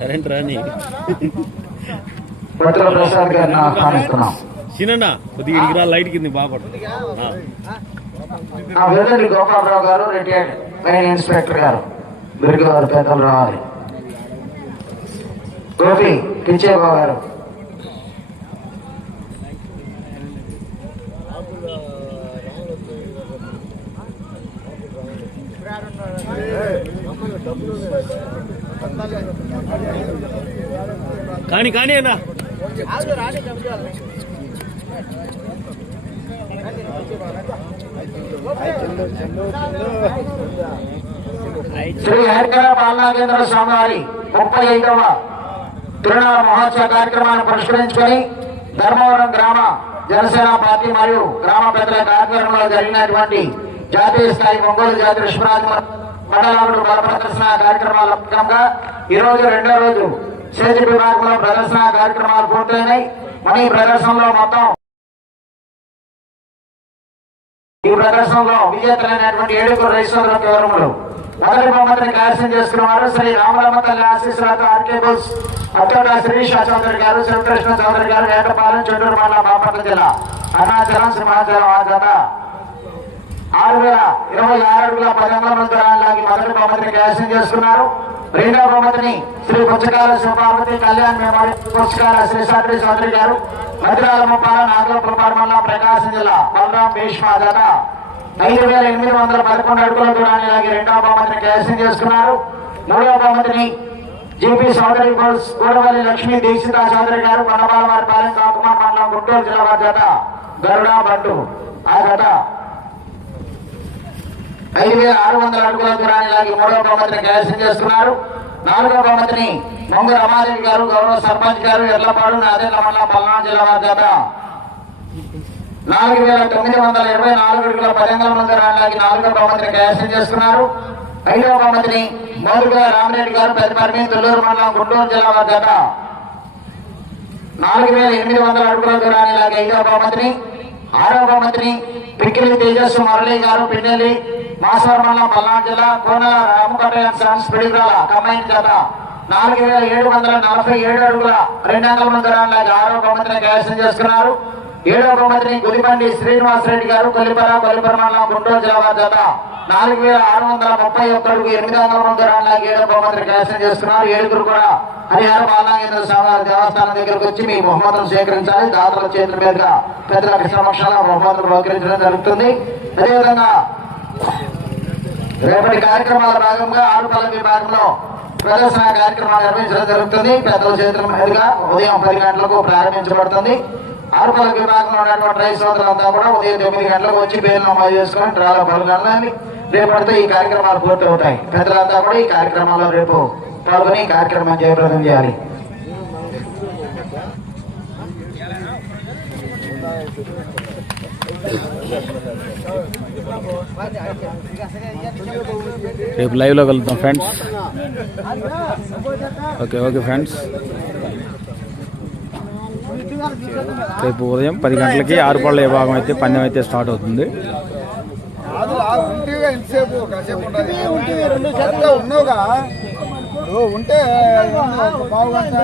Current రాని. ప్రసాద్ గారిని ఆహ్వానిస్తున్నాం. చిన్న కొద్దిగా ఇడికి రా లైట్ కింద బాపడు వెల్లండి గోపాలరావు గారు రిటైర్డ్ లైన్ ఇన్స్పెక్టర్ గారు బిరుగు గారు పెద్దలు రావాలి. గోపి కించేబాబు గారు కానీ కానీ అన్నా. శ్రీ హరికర బాలనాగేంద్ర స్వామి వారి ముప్పై ఐదవ తిరునాళ మహోత్సవ కార్యక్రమాన్ని పురస్కరించుకొని ధర్మవరం గ్రామ జనసేన పార్టీ మరియు గ్రామ పెద్దల కార్యక్రమంలో జరిగినటువంటి జాతీయ స్థాయి ఒంగోలు జాతి విశ్వరాజ మండలంలో బల ప్రదర్శన కార్యక్రమాల భాగంగా ఈ రోజు రెండో రోజు స్టేజ్ విభాగంలో ప్రదర్శన కార్యక్రమాలు పూర్తయినాయి. మన ఈ ప్రదర్శనలో మొత్తం ఈ ప్రదర్శనలో విజేతలైనటువంటి ఏడుగురు రైతుల వివరములు. మొదటి బహుమతిని కైవసం చేసుకున్నవారు శ్రీ రామరామ తల్లి ఆశీస్సులతో ఆర్కేబుల్స్ అత్తోట శ్రీషా చౌదరి గారు శివకృష్ణ చౌదరి గారు ఏటపాలెం చెండూరు మండలం బాపట్ల జిల్లా అరుణాచలం సింహాచలం ఆ జత. ఆరు వేల ఇరవై ఆరు అడుగుల పదకొండు మంది దూరాలకి మొదటి బహుమతిని కైవసం చేసుకున్నారు. రెండవ బహుమతిని శ్రీ పుచ్చకాల శివపార్వతి కళ్యాణ్ మెమోరియల్ పుచ్చకాల శ్రీశాద్రి చౌదరి గారు మధురాల ముప్పాల నాగలపురపాడు మండలం ప్రకాశం జిల్లా బలరాం భీష్మ జత ఐదు వేల ఎనిమిది వందల పదకొండు అడుగుల దూరాన్ని లాగి రెండవ బహుమతిని కైవసం చేసుకున్నారు. మూడవ బహుమతిని జీపీ సోదరి గోడవల్లి లక్ష్మీ దీక్షిత చౌదరి గారు కొండపాలవారి పాలెం కాకుమార్ మండలం గుంటూరు జిల్లా వారి జత గరుడా బండు ఆ జత ఐదు వేల ఆరు వందల అడుగుల దూరాన్ని లాగి మూడవ బహుమతిని కైవసం చేసుకున్నారు నాలుగవ బహుమతిని మొంగు రమాదేవి గారు గౌరవ సర్పంచ్ గారు ఎర్లపాడు నాదేళ్ళ మండలం పల్నాడు జిల్లా వారి నాలుగు వేల తొమ్మిది వందల ఇరవై నాలుగు అడుగుల పదిహేను మంది రాళ్ళకి నాలుగవ బహుమతిని కైవసం చేసుకున్నారు ఐదవ బహుమతిని మోరుగా రామిరెడ్డి గారు పెద్దపరిమి తెల్లూరు మండలం గుంటూరు జిల్లా వారి జత నాలుగు వేల ఎనిమిది వందల అడుగుల దూరాన్ని లాగి ఐదవ బహుమతిని ఆరవ బహుమతిని పిక్కిలి తేజస్సు మురళి గారు పిన్నెల్లి మాసవరం మండలం పల్నాడు జిల్లా కోనల రామకోటయ్య సన్స్ పిడిగ్రాల జత. నాలుగు వేల ఏడు వందల నలభై ఏడు అడుగుల రెండు వందల మందిరాన్ని ఆరో బహుమతిని కైవసం చేసుకున్నారు. ఏడవ బహుమతిని గులిబండి శ్రీనివాస్ రెడ్డి గారు కొలిపర కొలిపర మండలం గుంటూరు జిల్లా జత. నాలుగు వేల ఆరు వందల ముప్పై ఒక్క అడుగు ఎనిమిది వందల మందిరాన్ని ఏడవ బహుమతిని కైవసం చేసుకున్నారు. ఏడుగురు కూడా హరిహర బాలాంగేంద్ర స్వామి దేవస్థానం దగ్గరకు వచ్చి మీ బహుమతులు సేకరించాలి దాతల చేతుల మీదుగా పెద్దల సమక్షంలో బహుమతులు బహుకరించడం జరుగుతుంది. అదేవిధంగా రేపటి కార్యక్రమాల భాగంగా ఆరుపల్ల విభాగంలో ప్రదర్శన కార్యక్రమాలు నిర్వహించడం జరుగుతుంది. పెద్దల చేతుల మీదుగా ఉదయం పది గంటలకు ప్రారంభించబడుతుంది. ఆరుపల్ల విభాగంలో ఉన్నటువంటి రైతు సోదరులంతా కూడా ఉదయం తొమ్మిది గంటలకు వచ్చి పేర్లు నమోదు చేసుకొని డ్రాలో పాల్గొనాలని రేపటితో ఈ కార్యక్రమాలు పూర్తి అవుతాయి పెద్దలంతా కూడా ఈ కార్యక్రమాల్లో రేపు పాల్గొని కార్యక్రమం జయప్రదం చేయాలి. రేపు లైవ్లో కలుద్దాం ఫ్రెండ్స్ ఓకే ఓకే ఫ్రెండ్స్ రేపు ఉదయం పది గంటలకి ఆరుపళ్ళ విభాగం అయితే పందెం అయితే స్టార్ట్ అవుతుంది. ఉంటే ఒక పావు గంట.